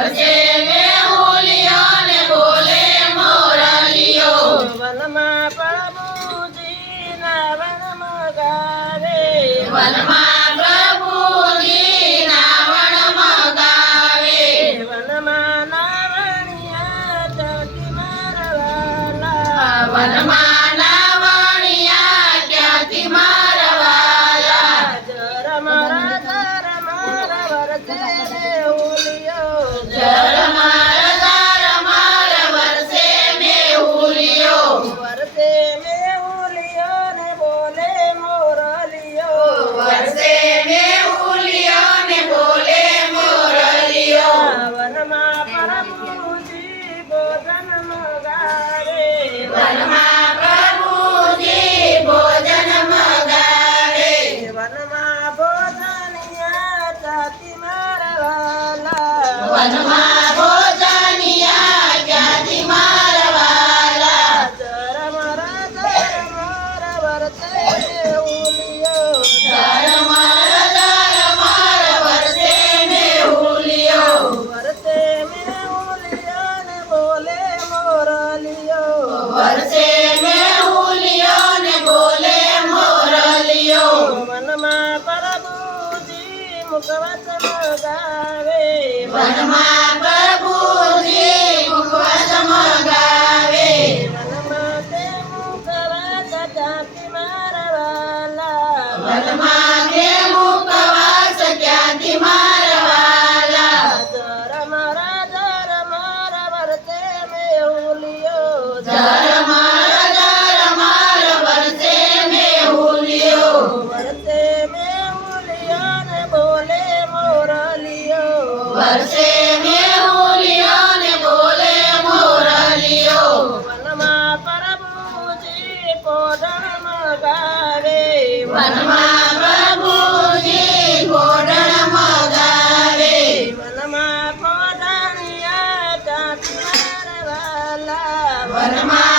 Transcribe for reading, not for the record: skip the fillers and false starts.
વરસે મેહુલિયો ને બોલે મોરલિયો વનમાં પ્રભુજીના વનમાં ગાવે વનમાં પ્રભુજીના વનમાં ગાવે વનમાં નાવણિયા ચકી મારવાલા વનમાં નાવણિયા ક્યાંથી મારવાલા ઝરમર વરસે મેહુલિયો ઝરમર વરસે મેહુલિયો વરસે મેહુલિયો ને બોલે મોરલિયો વરસે મેહુલિયો ને બોલે મોરલિયો વનમાં પ્રભુજી ભોજન મગાવે વનમાં પ્રભુજી ભોજન મગાવે વનમાં ભોજનિયા ચાતી મારવાલા વનમાં ભોજનિયા ક્યાંથી મારવાલા ઝરમર વરસે મેહુલિયો ઝરમર વરસે મેહુલિયો વરસે મેહુલિયો ને બોલે મોરલિયો વરસે મેહુલિયો ને બોલે મોરલિયો વનમાં પ્રભુજી મુખવત મગાવે વનમાં પ્રભુજી મુખવાસ મગાવે વનમાં તે મુખવત ચાતી મારવાલા વનમાં કે મુખવાસ ક્યાંથી મારવાલા ઝરમર વરસે મેહુલિયો ઝરમર વરસે મેહુલિયો વરસે મેહુલિયો ને બોલે મોરલિયો વરસે મેહુલિયો ને બોલે મોરલિયો વનમાં પ્રભુજી ભોજન મગાવે વનમાં પ્રભુજી ભોજન મગાવે વનમાં ભોજનિયા ચાતી મારવાલા વનમાં